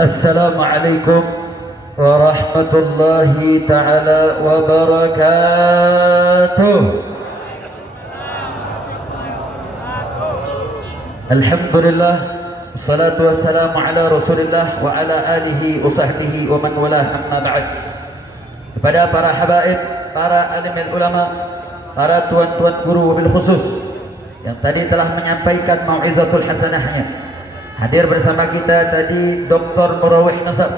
Assalamualaikum warahmatullahi ta'ala wabarakatuh. Alhamdulillah, wassalatu wassalamu ala rasulillah wa ala alihi wa sahbihi wa man walah, amma ba'd. Kepada para habaib, para alimul ulama, para tuan-tuan guru wabil khusus yang tadi telah menyampaikan mau'izatul hasanahnya, hadir bersama kita tadi Dr. Murawih Nasab.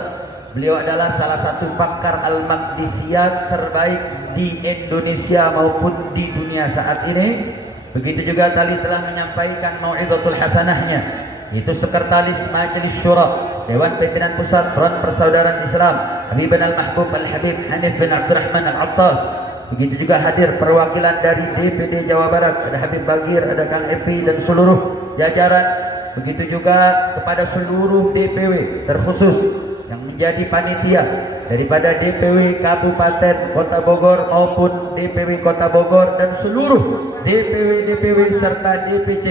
Beliau adalah salah satu pakar al-Maqdisiyat terbaik di Indonesia maupun di dunia saat ini. Begitu juga tadi telah menyampaikan mau'izatul hasanahnya, yaitu Sekretaris Majelis Syura Dewan Pimpinan Pusat Front Persaudaraan Islam Habib Al-Mahbub Al-Habib Hanif bin Abdurrahman Al-Attas. Begitu juga hadir perwakilan dari DPD Jawa Barat, ada Habib Bagir, ada Kang Epi dan seluruh jajaran. Begitu juga kepada seluruh DPW terkhusus yang menjadi panitia daripada DPW Kabupaten Kota Bogor maupun DPW Kota Bogor dan seluruh DPW serta DPC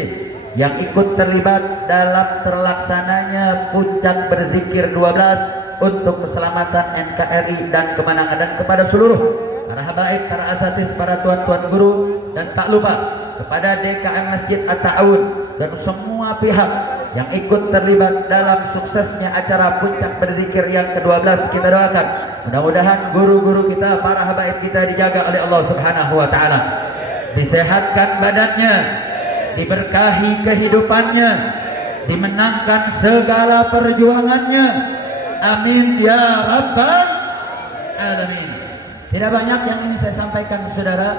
yang ikut terlibat dalam terlaksananya Puncak Berzikir 12 untuk keselamatan NKRI dan kemenangan, dan kepada seluruh para habaib, para asatidz, para tuan-tuan guru, dan tak lupa kepada DKM Masjid At-Ta'awun dan semua pihak yang ikut terlibat dalam suksesnya acara Puncak Berzikir yang ke-12. Kita doakan mudah-mudahan guru-guru kita, para habaib kita dijaga oleh Allah Subhanahu wa taala, disehatkan badannya, diberkahi kehidupannya, dimenangkan segala perjuangannya. Amin ya rabbal alamin. Tidak banyak yang ingin saya sampaikan, saudara.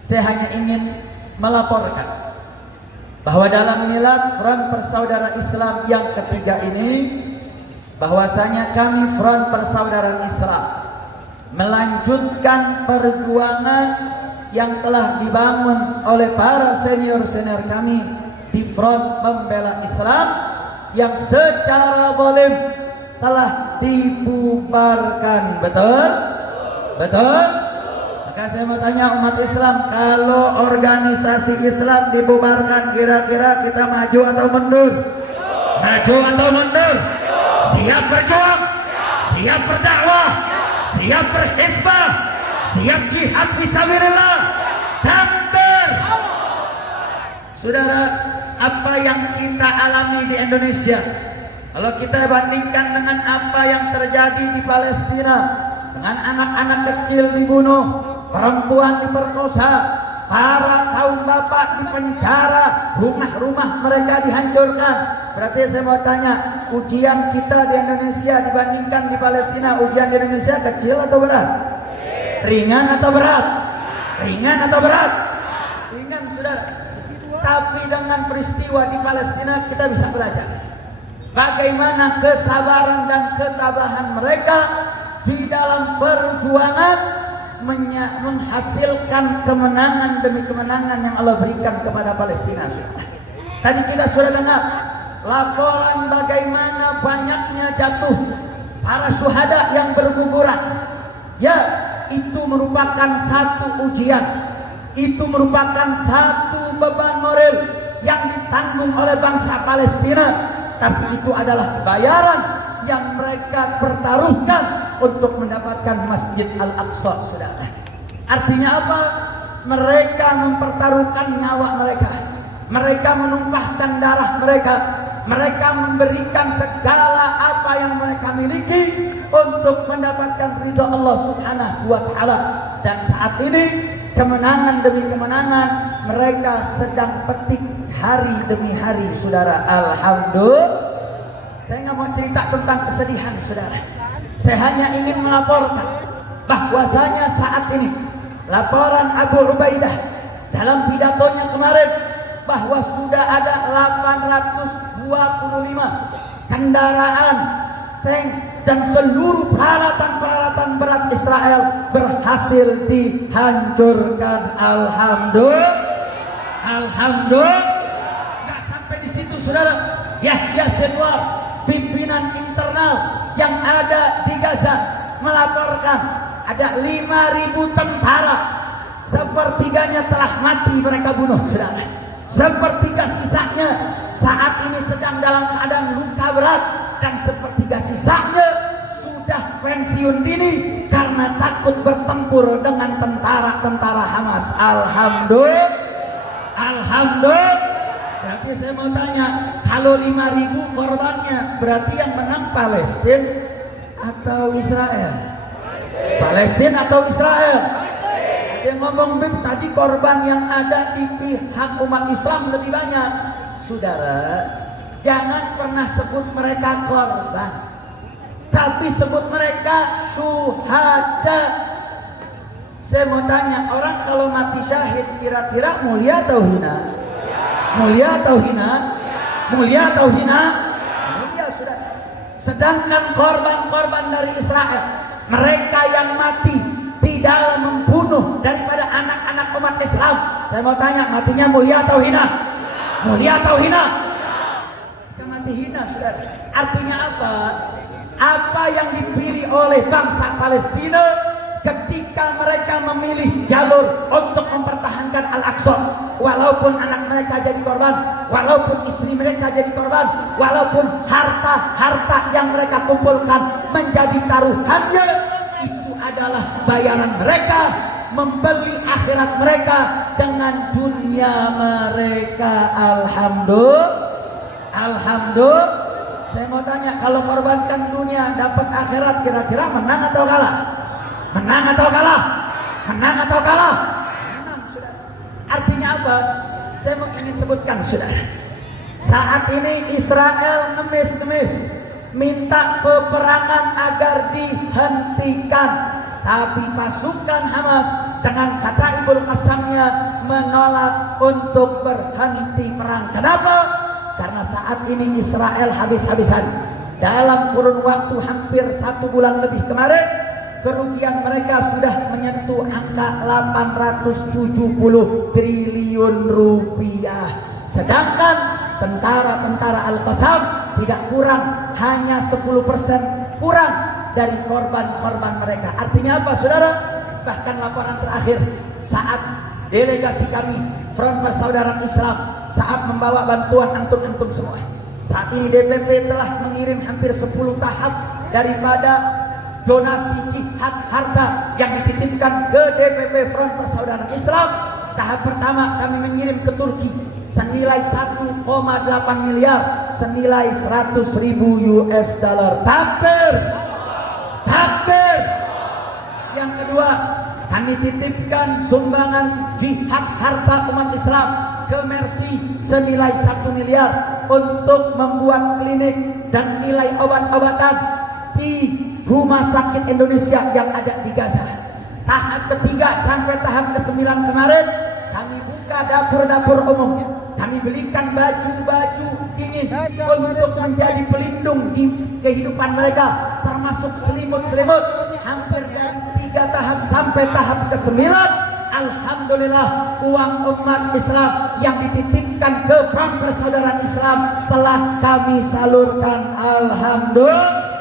Saya hanya ingin melaporkan bahwa dalam milad Front Persaudaraan Islam yang ketiga ini, bahwasanya kami Front Persaudaraan Islam melanjutkan perjuangan yang telah dibangun oleh para senior-senior kami di Front Pembela Islam yang secara zalim telah dibubarkan. Betul? Betul? Maka saya mau tanya umat Islam, kalau organisasi Islam dibubarkan, kira-kira kita maju atau mundur? Maju atau mundur? Siap berjuang? Siap berdakwah? Siap berhizbah? Siap jihad fisabilillah? Takbir! Saudara, apa yang kita alami di Indonesia, kalau kita bandingkan dengan apa yang terjadi di Palestina, dengan anak-anak kecil dibunuh, perempuan diperkosa, para kaum bapak dipenjara, rumah-rumah mereka dihancurkan. Berarti saya mau tanya, ujian kita di Indonesia dibandingkan di Palestina, ujian di Indonesia kecil atau berat? Ringan atau berat? Ringan atau berat? Ringan, saudara. Tapi dengan peristiwa di Palestina kita bisa belajar bagaimana kesabaran dan ketabahan mereka di dalam perjuangan menghasilkan kemenangan demi kemenangan yang Allah berikan kepada Palestina. Tadi kita sudah dengar laporan bagaimana banyaknya jatuh para syuhada yang berguguran. Ya, itu merupakan satu ujian, itu merupakan satu beban moral yang ditanggung oleh bangsa Palestina. Tapi itu adalah bayaran yang mereka pertaruhkan untuk mendapatkan Masjid Al-Aqsa, saudara. Artinya apa? Mereka mempertaruhkan nyawa mereka, mereka menumpahkan darah mereka, mereka memberikan segala apa yang mereka miliki untuk mendapatkan ridha Allah Subhanahu wa taala. Dan saat ini kemenangan demi kemenangan mereka sedang petik hari demi hari, saudara. Alhamdulillah. Saya nggak mau cerita tentang kesedihan, saudara. Saya hanya ingin melaporkan bahwasanya saat ini laporan Abu Ubaidah dalam pidatonya kemarin bahwa sudah ada 825 kendaraan, tank, dan seluruh peralatan-peralatan berat Israel berhasil dihancurkan. Alhamdulillah. Alhamdulillah. Nggak sampai di situ, saudara. Yahya Sinwar, pimpinan internal yang ada di Gaza, melaporkan ada 5.000 tentara, sepertiganya telah mati mereka bunuh, saudara. Sepertiga sisanya saat ini sedang dalam keadaan luka berat dan sepertiga sisanya sudah pensiun dini karena takut bertempur dengan tentara-tentara Hamas. Alhamdulillah. Alhamdulillah. Berarti saya mau tanya, kalau 5.000 korbannya, berarti yang menang Palestina atau Israel? Palestina atau Israel? Ada yang ngomong, Bib, tadi korban yang ada di pihak umat Islam lebih banyak. Saudara, jangan pernah sebut mereka korban, tapi sebut mereka syuhada. Saya mau tanya, orang kalau mati syahid kira-kira mulia atau hina? Mulia atau hina? Mulia atau hina? Mulia, sudah. Sedangkan korban-korban dari Israel, mereka yang mati di dalam membunuh daripada anak-anak umat Islam, saya mau tanya, matinya mulia atau hina? Mulia atau hina? Mereka mati hina, saudara. Artinya apa? Apa yang dipilih oleh bangsa Palestina ketika mereka memilih jalur untuk mempertahankan Al-Aqsa, walaupun anak mereka jadi korban, walaupun istri mereka jadi korban, walaupun harta-harta yang mereka kumpulkan menjadi taruhannya, itu adalah bayaran mereka membeli akhirat mereka dengan dunia mereka. Alhamdulillah. Alhamdulillah. Saya mau tanya, kalau korbankan dunia dapat akhirat, kira-kira menang atau kalah? Menang atau kalah? Menang atau kalah? Menang, saudara. Artinya apa? Saya mau ingin sebutkan, saudara. Saat ini Israel ngemis-ngemis minta peperangan agar dihentikan, tapi pasukan Hamas dengan kata Ibnu Qasamnya menolak untuk berhenti perang. Kenapa? Karena saat ini Israel habis-habisan. Dalam kurun waktu hampir 1 bulan lebih kemarin, kerugian mereka sudah menyentuh angka 870 triliun rupiah. Sedangkan tentara-tentara Al-Qassam tidak kurang, hanya 10% kurang dari korban-korban mereka. Artinya apa, saudara? Bahkan laporan terakhir saat delegasi kami Front Persaudaraan Islam saat membawa bantuan antum-antum semua, saat ini DPP telah mengirim hampir 10 tahap daripada donasi jihad harta yang dititipkan ke DPP Front Persaudaraan Islam. Tahap pertama kami mengirim ke Turki senilai 1,8 miliar, senilai 100.000 US dollar. Takbir, takbir. Yang kedua, kami titipkan sumbangan jihad harta umat Islam ke Mercy senilai 1 miliar untuk membuat klinik dan nilai obat-obatan di Rumah Sakit Indonesia yang ada di Gaza. Tahap ketiga sampai tahap ke-9 kemarin, kami buka dapur-dapur umum. Kami belikan baju-baju dingin untuk menjadi pelindung di kehidupan mereka, termasuk selimut-selimut. Hampir dari 3 tahap sampai tahap ke-9, alhamdulillah uang umat Islam yang dititipkan ke Front Persaudaraan Islam telah kami salurkan. Alhamdulillah.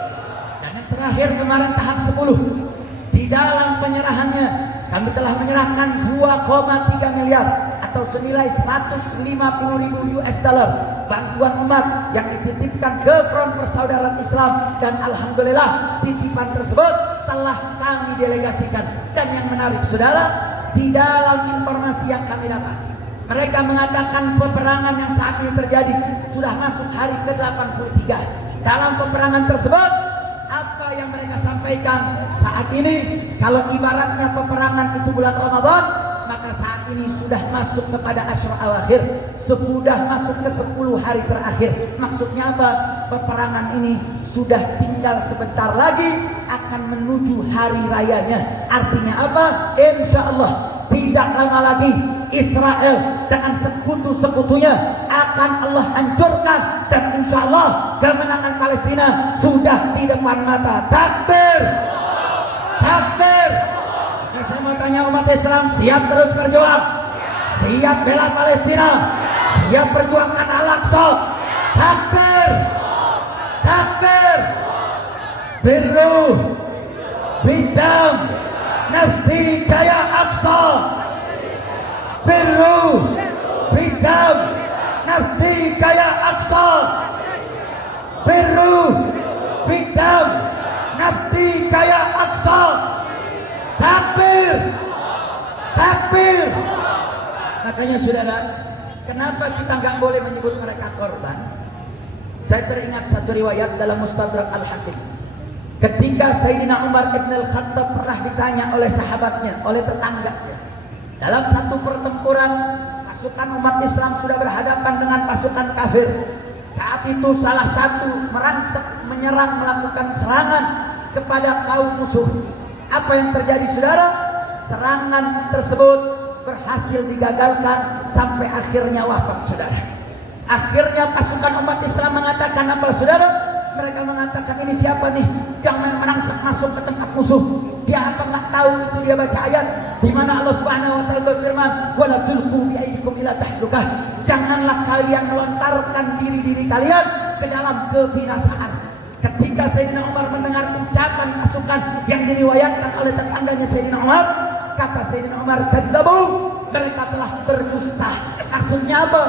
Terakhir kemarin tahap 10, di dalam penyerahannya kami telah menyerahkan 2,3 miliar atau senilai 150.000 US dollar bantuan umat yang dititipkan ke Front Persaudaraan Islam, dan alhamdulillah titipan tersebut telah kami delegasikan. Dan yang menarik, saudara, di dalam informasi yang kami dapat, mereka mengatakan peperangan yang saat ini terjadi sudah masuk hari ke-83. Dalam peperangan tersebut, apa yang mereka sampaikan saat ini, kalau ibaratnya peperangan itu bulan Ramadan, maka saat ini sudah masuk kepada Asyrul Awakhir, sudah masuk ke 10 hari terakhir. Maksudnya apa? Peperangan ini sudah tinggal sebentar lagi akan menuju hari rayanya. Artinya apa? Insya Allah tidak lama lagi Israel dengan sekutu-sekutunya akan Allah hancurkan, dan insya Allah kemenangan Palestina sudah di depan mata. Takbir, takbir. Nah, saya mau tanya umat Islam, siap terus berjuang, siap bela Palestina, siap perjuangkan Al-Aqsa. Takbir, takbir. Birru bidam nafti kaya Aqsa, birru bidam nafti kaya Aqsa, birru nafti kaya Aqsa. Takbir, takbir. Makanya saudara, kenapa kita nggak boleh menyebut mereka korban? Saya teringat satu riwayat dalam Mustadrak Al-Hakim. Ketika Sayyidina Umar Ibn Al-Khattab pernah ditanya oleh sahabatnya, oleh tetangganya, dalam satu pertempuran pasukan umat Islam sudah berhadapan dengan pasukan kafir. Saat itu salah satu merangsek menyerang, melakukan serangan kepada kaum musuh. Apa yang terjadi saudara? Serangan tersebut berhasil digagalkan sampai akhirnya wafat saudara. Akhirnya pasukan umat Islam mengatakan apa saudara? Mereka mengatakan, ini siapa nih yang merangsek masuk ke tempat musuh? Dia apa nggak tahu itu dia baca ayat di mana Allah Subhanahu wa taala berfirman, "Wala tulqu bi aydikum ila tahlukah." Janganlah kalian melontarkan diri-diri kalian ke dalam kebinasaan. Ketika Sayyidina Umar mendengar ucapan pasukan yang diriwayatkan oleh tetangganya Sayyidina Umar, kata Sayyidina Umar, "Kadzabu, mereka telah berdusta." Maksudnya apa?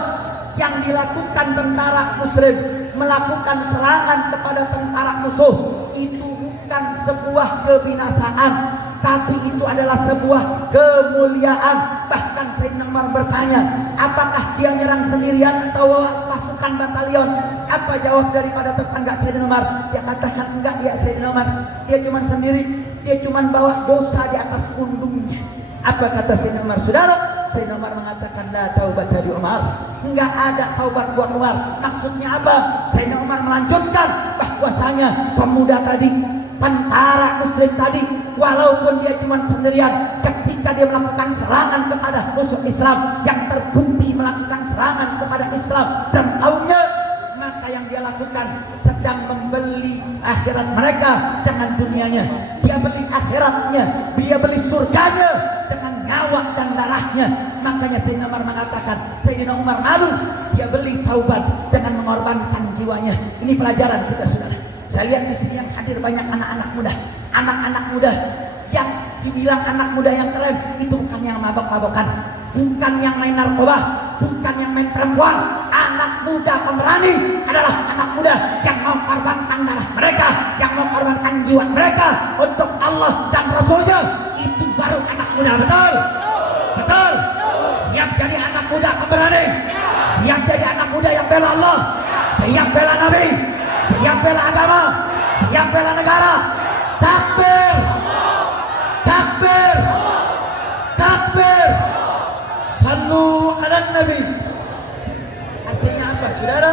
Yang dilakukan tentara muslim melakukan serangan kepada tentara musuh itu bukan sebuah kebinasaan, tapi itu adalah sebuah kemuliaan. Bahkan Sayyidina Umar bertanya, apakah dia nyerang sendirian atau pasukan batalion? Apa jawab daripada tetangga Sayyidina Umar? Dia katakan, enggak ya Sayyidina Umar, dia cuma sendiri, dia cuma bawa dosa di atas punggungnya. Apa kata Sayyidina Umar saudara? Sayyidina Umar mengatakan, la taubat dari Umar, enggak ada taubat buat Umar. Maksudnya apa? Sayyidina Umar melanjutkan bahwasanya pemuda tadi, tentara muslim tadi, walaupun dia cuma sendirian, ketika dia melakukan serangan kepada musuh Islam yang terbukti melakukan serangan kepada Islam dan kaumnya, maka yang dia lakukan sedang membeli akhirat mereka dengan dunianya. Dia beli akhiratnya, dia beli surganya dengan nyawa dan darahnya. Makanya Sayyidina Umar mengatakan, Sayyidina Umar malu, dia beli taubat dengan mengorbankan jiwanya. Ini pelajaran kita saudara. Saya lihat di sini yang hadir banyak anak-anak muda. Anak-anak muda yang dibilang anak muda yang keren itu bukan yang mabok-mabokan, bukan yang main narkoba, bukan yang main perempuan. Anak muda pemberani adalah anak muda yang mau korbankan darah mereka, yang mau korbankan jiwa mereka untuk Allah dan Rasulnya. Itu baru anak muda. Betul? Betul? Siap jadi anak muda pemberani, siap jadi anak muda yang bela Allah, siap bela Nabi, siap bela agama, siap bela negara. Takbir, takbir, takbir. Sallu ala Nabi. Artinya apa saudara?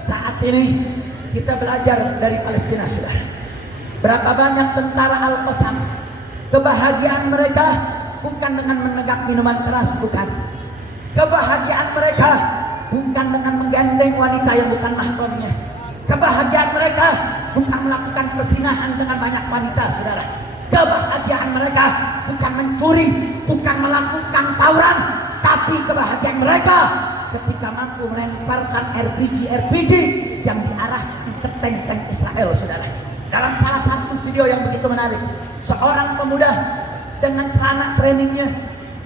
Saat ini kita belajar dari Palestina saudara. Berapa banyak tentara Al-Qassam, kebahagiaan mereka bukan dengan menegak minuman keras, bukan. Kebahagiaan mereka bukan dengan menggandeng wanita yang bukan mahramnya. Kebahagiaan mereka bukan melakukan persinahan dengan banyak wanita saudara. Kebahagiaan mereka bukan mencuri, bukan melakukan tawuran, tapi kebahagiaan mereka ketika mampu melemparkan RPG yang diarahkan ke tank-tank Israel saudara. Dalam salah satu video yang begitu menarik, seorang pemuda dengan celana trainingnya,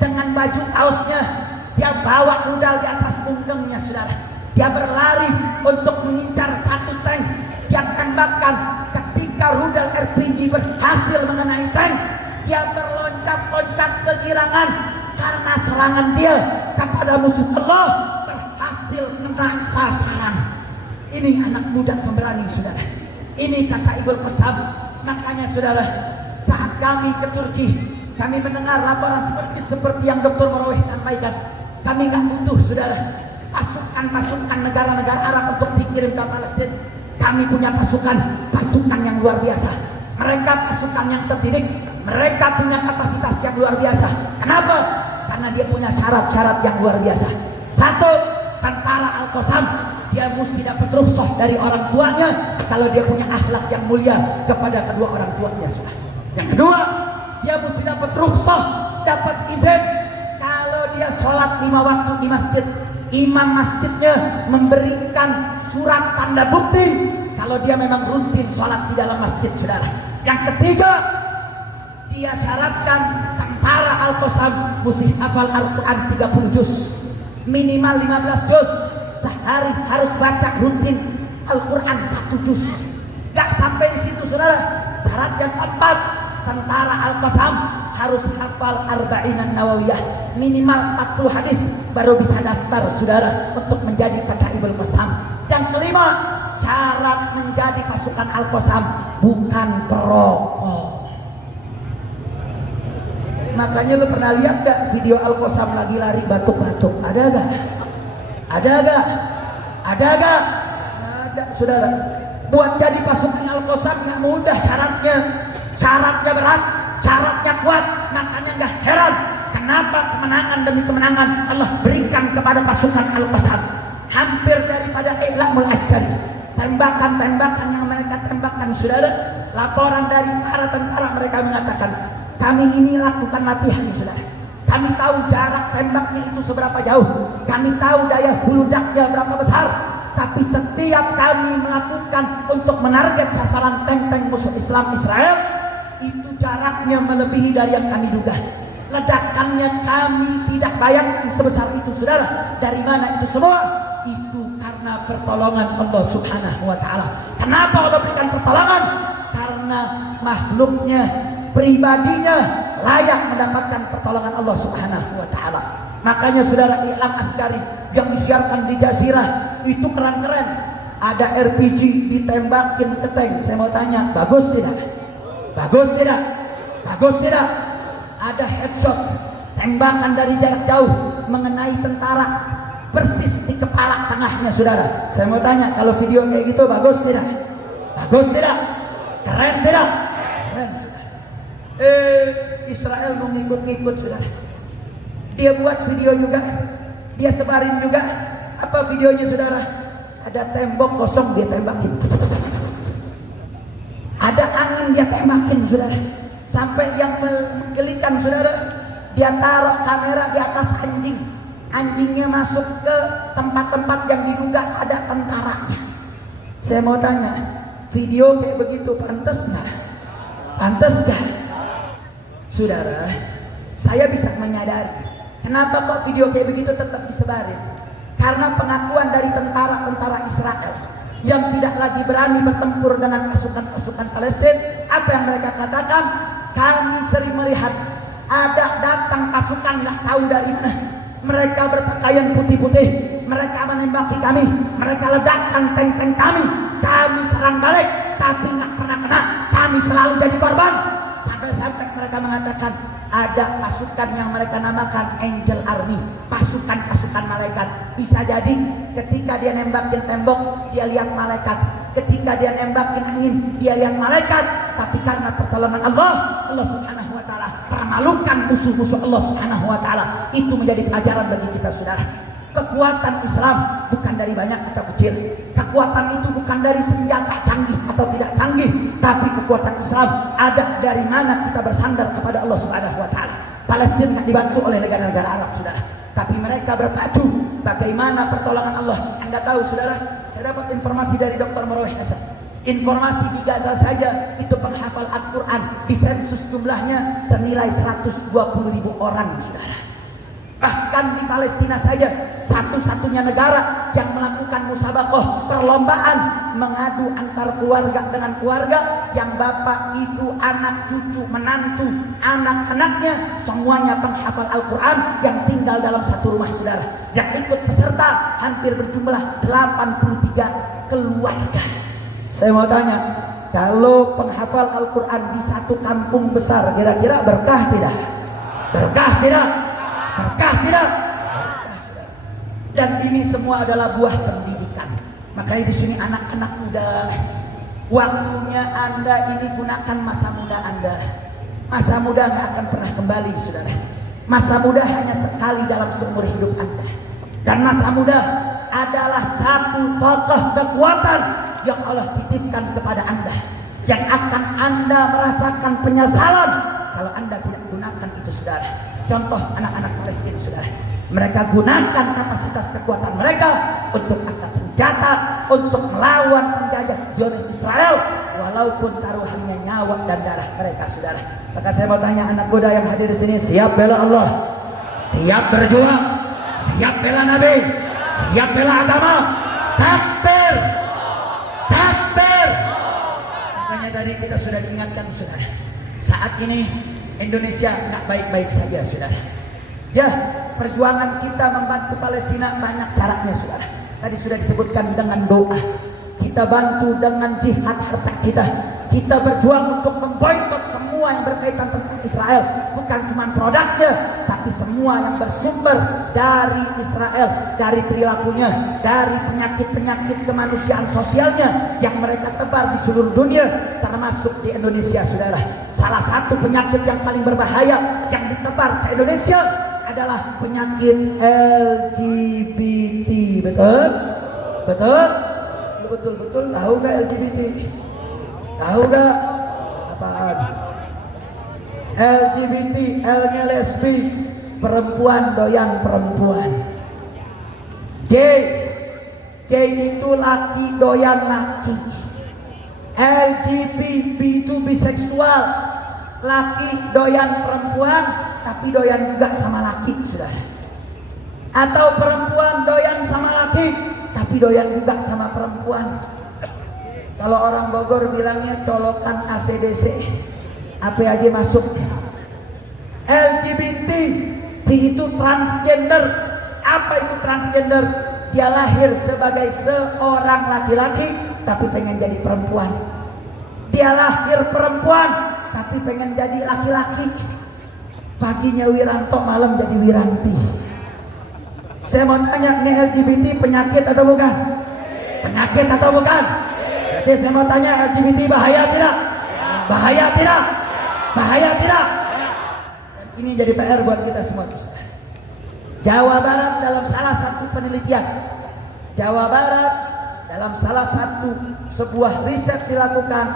dengan baju kaosnya, dia bawa rudal di atas punggungnya saudara. Dia berlari untuk mengincar satu tank yang tembakan. Ketika rudal RPG berhasil mengenai tank, dia berloncat-loncat kegirangan karena serangan dia kepada musuh Allah berhasil menang sasaran. Ini anak muda pemberani saudara. Ini kata Ibnu Qassam. Makanya saudara, saat kami ke Turki, kami mendengar laporan seperti yang Dr. Marwah sampaikan. Kami nggak butuh saudara pasukan negara-negara Arab untuk dikirim ke Palestina. Kami punya pasukan yang luar biasa. Mereka pasukan yang terdidik, mereka punya kapasitas yang luar biasa. Kenapa? Karena dia punya syarat-syarat yang luar biasa. Satu, tentara Al-Qassam, dia mesti dapat rukhsah dari orang tuanya kalau dia punya akhlak yang mulia kepada kedua orang tuanya. Yang kedua, dia mesti dapat rukhsah, dapat izin kalau dia sholat 5 waktu di masjid. Imam masjidnya memberikan surat tanda bukti kalau dia memang rutin sholat di dalam masjid saudara. Yang ketiga, dia syaratkan tentara Al-Qassam mesti hafal Al-Quran 30 juz, minimal 15 juz sehari, harus baca rutin Al-Quran 1 juz. Gak sampai di situ saudara, Syarat yang keempat, tentara Al-Qassam harus hafal Arba'in Nawawiyah, minimal 40 hadis baru bisa daftar saudara untuk menjadi Kataibul Qassam. Yang kelima, syarat menjadi pasukan Al-Qassam bukan perokok. Makanya lu pernah lihat gak video Al-Qassam lagi lari batuk-batuk? Ada gak? Ada gak? Ada gak? Ada saudara. Buat jadi pasukan Al-Qassam gak mudah syaratnya. Syaratnya berat, syaratnya kuat. Makanya gak heran kenapa kemenangan demi kemenangan Allah berikan kepada pasukan Al-Qassam. Hampir daripada I'lamul Askari, tembakan-tembakan yang mereka tembakkan saudara, laporan dari para tentara mereka mengatakan, kami ini lakukan latihan saudara, kami tahu jarak tembaknya itu seberapa jauh, kami tahu daya huludaknya berapa besar, tapi setiap kami melakukan untuk menarget sasaran tank-tank musuh Islam Israel, itu jaraknya melebihi dari yang kami duga. Ledakannya kami tidak bayangkan sebesar itu saudara. Dari mana itu semua? Itu karena pertolongan Allah Subhanahu wa ta'ala. Kenapa Allah berikan pertolongan? Karena makhluknya, pribadinya layak mendapatkan pertolongan Allah Subhanahu wa ta'ala. Makanya saudara, I'lam Askari yang disiarkan di Jazirah itu keren-keren. Ada RPG ditembakin ke tank. Saya mau tanya, bagus tidak? Bagus tidak? Bagus tidak? Ada headshot, tembakan dari jarak jauh mengenai tentara, persis di kepala tengahnya saudara. Saya mau tanya, kalau video kayak gitu bagus tidak? Bagus tidak? Keren tidak? Keren saudara. Israel mau ngikut-ngikut saudara. Dia buat video juga, dia sebarin juga. Apa videonya saudara? Ada tembok kosong dia tembakin, ada angin dia tembakin saudara, sampai yang menggelikan saudara, dia taruh kamera di atas anjing, anjingnya masuk ke tempat-tempat yang diduga ada tentaranya. Saya mau tanya, video kayak begitu pantas nggak? Pantas nggak? Saudara, saya bisa menyadari kenapa kok video kayak begitu tetap disebarin. Karena pengakuan dari tentara-tentara Israel yang tidak lagi berani bertempur dengan pasukan-pasukan Palestina. Apa yang mereka katakan? Kami sering melihat ada datang pasukan nggak tahu dari mana. Mereka berpakaian putih-putih, mereka menembaki kami, mereka ledakkan tank-tank kami. Kami serang balik, tapi nggak pernah kena. Kami selalu jadi korban. Sampai-sampai mereka mengatakan ada pasukan yang mereka namakan Angel Army, pasukan-pasukan malaikat. Bisa jadi ketika dia nembakin tembok dia lihat malaikat, ketika dia nembakin angin dia lihat malaikat. Tapi karena pertolongan Allah, Allah Subhanahu wa ta'ala permalukan musuh-musuh Allah Subhanahu wa ta'ala. Itu menjadi pelajaran bagi kita saudara. Kekuatan Islam bukan dari banyak atau kecil. Kekuatan itu bukan dari senjata canggih atau tidak canggih, tapi kekuatan Islam ada dari mana kita bersandar kepada Allah Subhanahu wa ta'ala. Palestina dibantu oleh negara-negara Arab saudara, tapi mereka berpacu bagaimana pertolongan Allah. Anda tahu saudara, saya dapat informasi dari Dr. Marwah Hasan. Informasi di Gaza saja itu penghafal Al-Quran di sensus jumlahnya senilai 120.000 orang saudara. Bahkan di Palestina saja satu-satunya negara yang melakukan musabakoh, perlombaan mengadu antar keluarga dengan keluarga, yang bapak, ibu, anak, cucu, menantu, anak-anaknya semuanya penghafal Al-Quran yang tinggal dalam satu rumah saudara. Yang ikut peserta hampir berjumlah 83 keluarga. Saya mau tanya, kalau penghafal Al-Quran di satu kampung besar kira-kira berkah tidak? Berkah tidak? Berkah tidak? Dan ini semua adalah buah pendidikan. Makanya di sini anak-anak muda, waktunya Anda ini gunakan masa muda Anda. Masa muda nggak akan pernah kembali saudara. Masa muda hanya sekali dalam seumur hidup Anda. Dan masa muda adalah satu tokoh kekuatan yang Allah titipkan kepada Anda, yang akan Anda merasakan penyesalan kalau Anda tidak gunakan itu saudara. Contoh anak-anak Palestina saudara, mereka gunakan kapasitas kekuatan mereka untuk angkat senjata, untuk melawan penjajah Zionis Israel, walaupun taruhannya nyawa dan darah mereka saudara. Maka saya mau tanya anak muda yang hadir di sini, siap bela Allah, siap berjuang, siap bela Nabi, siap bela agama? Takbir, takbir. Makanya tadi kita sudah diingatkan saudara, saat ini Indonesia nggak baik-baik saja saudara. Ya, perjuangan kita membantu Palestina banyak caranya saudara. Tadi sudah disebutkan dengan doa, kita bantu dengan jihad harta kita. Kita berjuang untuk memboikot semua yang berkaitan tentang Israel, bukan cuma produknya, tapi semua yang bersumber dari Israel, dari perilakunya, dari penyakit-penyakit kemanusiaan sosialnya yang mereka tebar di seluruh dunia, termasuk di Indonesia saudara. Salah satu penyakit yang paling berbahaya yang ditebar ke Indonesia adalah penyakit LGBT. Betul? Betul? Betul-betul tahu gak LGBT? Tahu gak apaan? LGBT, L-nya lesbi, perempuan doyan perempuan. Gay itu laki doyan laki. LGBT itu biseksual, laki doyan perempuan tapi doyan juga sama laki saudara. Atau perempuan doyan sama laki tapi doyan juga sama perempuan. Kalau orang Bogor bilangnya colokan ACDC, APAG masuk. LGBT itu transgender. Apa itu transgender? Dia lahir sebagai seorang laki-laki tapi pengen jadi perempuan. Dia lahir perempuan tapi pengen jadi laki-laki. Paginya Wiranto, malam jadi Wiranti. Saya mau tanya, ini LGBT penyakit atau bukan? Penyakit atau bukan? Jadi saya mau tanya, LGBT bahaya tidak? Bahaya tidak? Bahaya tidak? Dan ini jadi PR buat kita semua. Jawa Barat dalam salah satu penelitian, Jawa Barat dalam salah satu sebuah riset dilakukan,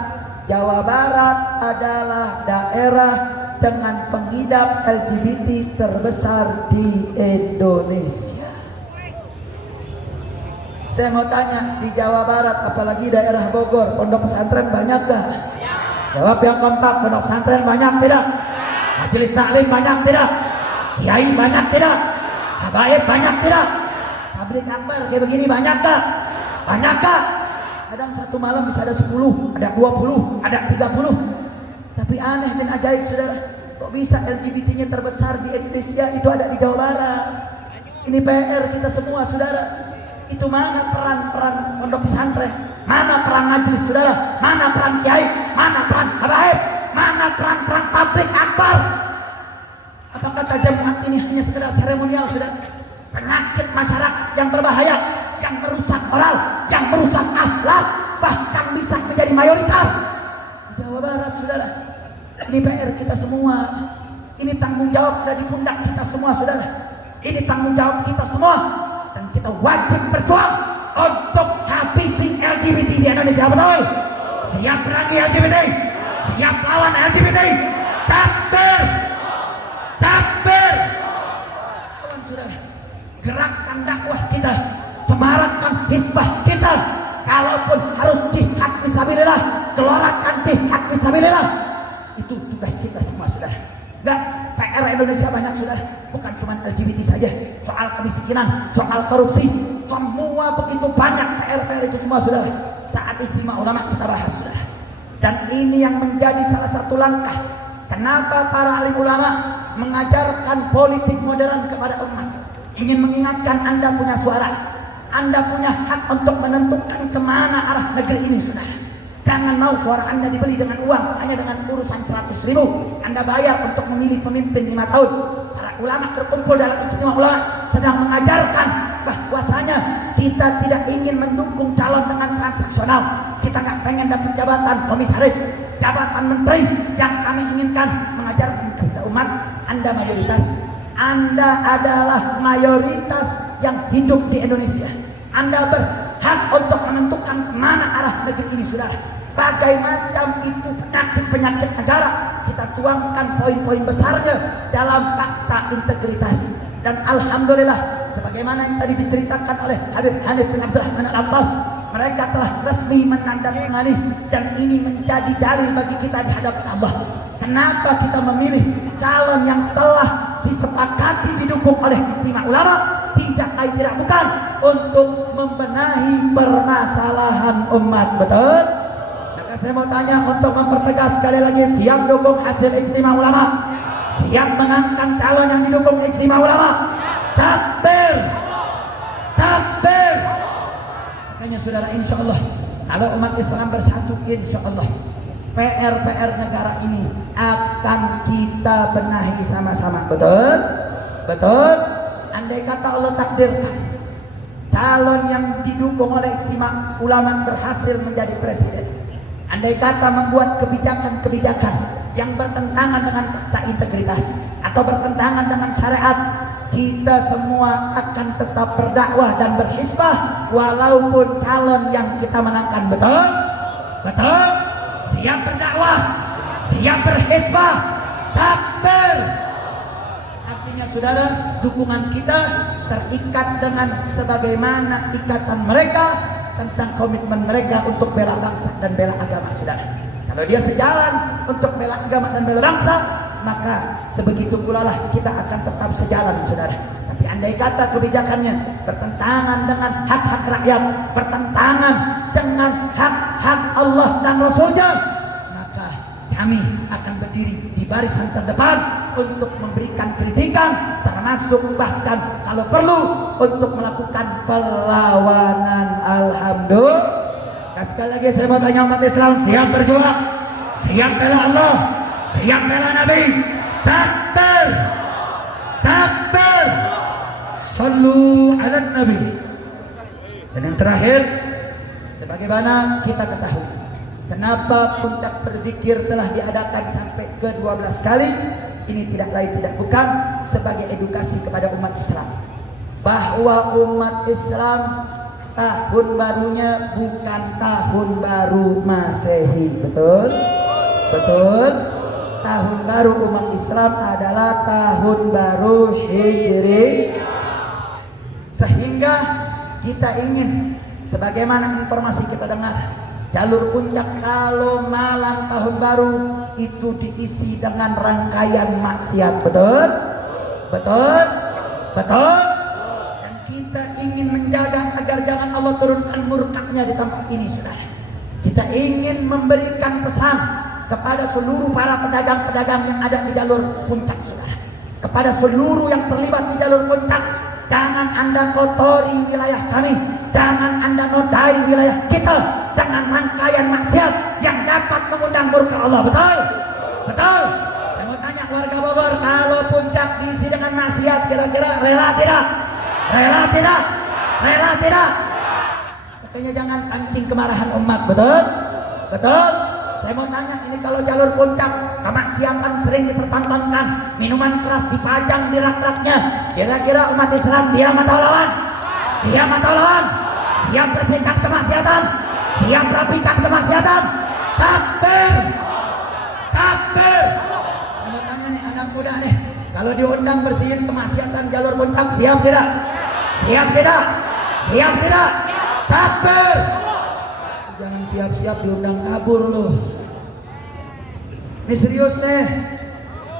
Jawa Barat adalah daerah dengan pengidap LGBT terbesar di Indonesia. Saya mau tanya, di Jawa Barat apalagi daerah Bogor, pondok pesantren banyak gak? Jawab yang kompak, pondok pesantren banyak tidak? Majelis taklim banyak tidak? Kiai banyak tidak? Habaib banyak tidak? Tabligh akbar kayak begini banyak gak? Banyak gak? Kadang satu malam bisa ada 10, ada 20, ada 30. Tapi aneh dan ajaib saudara, kok bisa LGBT-nya terbesar di Indonesia itu ada di Jawa Barat. Ini PR kita semua saudara. Itu mana peran-peran pondok pesantren, mana peran majelis saudara, mana peran kiai, mana peran habaib, mana peran-peran tabligh akbar. Apa kata jemaat ini hanya sekedar seremonial saudara? Penyakit masyarakat yang berbahaya, yang merusak moral, yang merusak akhlak, bahkan bisa menjadi mayoritas di Jawa Barat saudara. Ini PR kita semua. Ini tanggung jawab ada di pundak kita semua saudara. Ini tanggung jawab kita semua. Dan kita wajib berjuang untuk habisi LGBT di Indonesia. Betul? Siap perangi LGBT, siap lawan LGBT. Takbir, takbir. Lawan saudara. Gerakkan dakwah kita, semarakkan hisbah kita. Kalaupun harus jihad fisabilillah, gelorakan jihad fisabilillah. Itu tugas kita semua saudara. Enggak, PR Indonesia banyak saudara. Bukan cuma LGBT saja, soal kemiskinan, soal korupsi, semua begitu banyak PR itu semua saudara. Saat Ijtima Ulama kita bahas saudara. Dan ini yang menjadi salah satu langkah kenapa para alim ulama mengajarkan politik modern kepada umat. Ingin mengingatkan Anda punya suara, Anda punya hak untuk menentukan kemana arah negeri ini saudara. Jangan mau suara Anda dibeli dengan uang, hanya dengan urusan 100.000 Anda bayar untuk memilih pemimpin 5 tahun. Para ulama berkumpul dalam Ijtima Ulama sedang mengajarkan bahwasanya kita tidak ingin mendukung calon dengan transaksional. Kita nggak pengen dapat jabatan komisaris, jabatan menteri. Yang kami inginkan mengajarkan kepada umat, Anda mayoritas, Anda adalah mayoritas yang hidup di Indonesia. Anda berhak untuk menentukan kemana arah negeri ini saudara. Bagai macam itu penyakit-penyakit negara, kita tuangkan poin-poin besarnya dalam fakta integritas. Dan alhamdulillah, sebagaimana yang tadi diceritakan oleh Habib Hanif bin Abdurrahman Al-Abbas, mereka telah resmi menandatangani dan ini menjadi dalil bagi kita di hadapan Allah. Kenapa kita memilih calon yang telah disepakati didukung oleh Ijtima Ulama? Tidak lain tidak bukan untuk membenahi permasalahan umat. Betul? Maka saya mau tanya untuk mempertegas sekali lagi, siap dukung hasil ijtima ulama? Siap mengangkat calon yang didukung ijtima ulama? Takbir! Takbir! Makanya saudara, insya Allah kalau umat Islam bersatu, insya Allah PR negara ini akan kita benahi sama-sama. Betul? Betul? Andai kata Allah takdirkan calon yang didukung oleh ijtima ulama berhasil menjadi presiden, andai kata membuat kebijakan-kebijakan yang bertentangan dengan fakta integritas atau bertentangan dengan syariat, kita semua akan tetap berdakwah dan berhisbah walaupun calon yang kita menangkan. Betul? Betul? Siap berdakwah, siap berhisbah. Takbir! Artinya saudara, dukungan kita terikat dengan sebagaimana ikatan mereka tentang komitmen mereka untuk bela bangsa dan bela agama. Saudara, kalau dia sejalan untuk bela agama dan bela bangsa, maka sebegitu pula lah kita akan tetap sejalan, saudara. Tapi andai kata kebijakannya bertentangan dengan hak-hak rakyat, bertentangan dengan hak-hak Allah dan Rasulnya, maka kami akan berdiri di barisan terdepan untuk memberikan kritikan, termasuk bahkan kalau perlu untuk melakukan perlawanan. Alhamdulillah. Sekali lagi saya mau tanya umat Islam, siap berjuang, siap bela Allah, siap bela Nabi? Takbir! Takbir! Sallu ala Nabi. Dan yang terakhir, sebagaimana kita ketahui, kenapa puncak berzikir telah diadakan sampai ke 12 kali? Ini tidak lain tidak bukan sebagai edukasi kepada umat Islam bahwa umat Islam tahun barunya bukan tahun baru Masehi. Betul? Betul? Tahun baru umat Islam adalah tahun baru Hijri. Sehingga kita ingin, sebagaimana informasi kita dengar, jalur puncak kalau malam tahun baru itu diisi dengan rangkaian maksiat. Betul? Betul? Betul? Dan kita ingin menjaga agar jangan Allah turunkan murkanya di tempat ini, saudara. Kita ingin memberikan pesan kepada seluruh para pedagang-pedagang yang ada di jalur puncak, saudara. Kepada seluruh yang terlibat di jalur puncak, jangan Anda kotori wilayah kami, jangan Anda nodai wilayah kita dengan rangkaian maksiat yang dapat mengundang murka Allah. Betul? Betul? Saya mau tanya warga Bogor, kalau puncak diisi dengan maksiat, kira-kira rela tidak? Rela tidak? Rela tidak? Makanya jangan pancing kemarahan umat. Betul? Betul? Saya mau tanya, ini kalau jalur puncak kemaksiatan sering dipertontonkan, minuman keras dipajang di rak-raknya, kira-kira umat Islam diam atau lawan? Diam atau lawan? Siap bersihkan kemaksiatan? Siap rapikan kemaksiatan? Takbir! Takbir! Saya mau tanya nih anak muda nih, kalau diundang bersihin kemaksiatan jalur puncak, siap tidak? Siap tidak? Siap tidak? Takbir! Jangan siap-siap diundang kabur loh. Ini serius nih.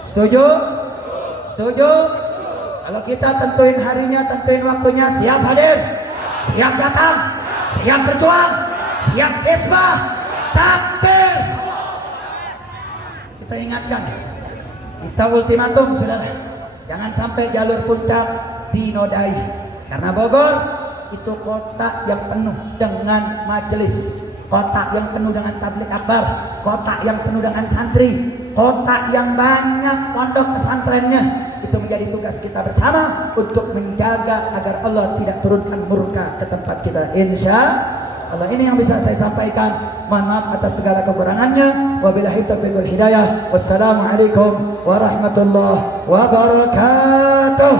Setuju? Setuju? Kalau kita tentuin harinya, tentuin waktunya, siap hadir, siap datang, siap berjuang, siap hisbah. Takbir! Kita ingatkan, kita ultimatum, saudara, jangan sampai jalur puncak dinodai, karena Bogor itu kota yang penuh dengan majelis, kota yang penuh dengan tabligh akbar, kota yang penuh dengan santri, kota yang banyak pondok pesantrennya. Itu menjadi tugas kita bersama untuk menjaga agar Allah tidak turunkan murka ke tempat kita. Insya Allah, ini yang bisa saya sampaikan. Mohon maaf atas segala kekurangannya. Wabillahi taufiq wal hidayah. Wassalamualaikum warahmatullahi wabarakatuh.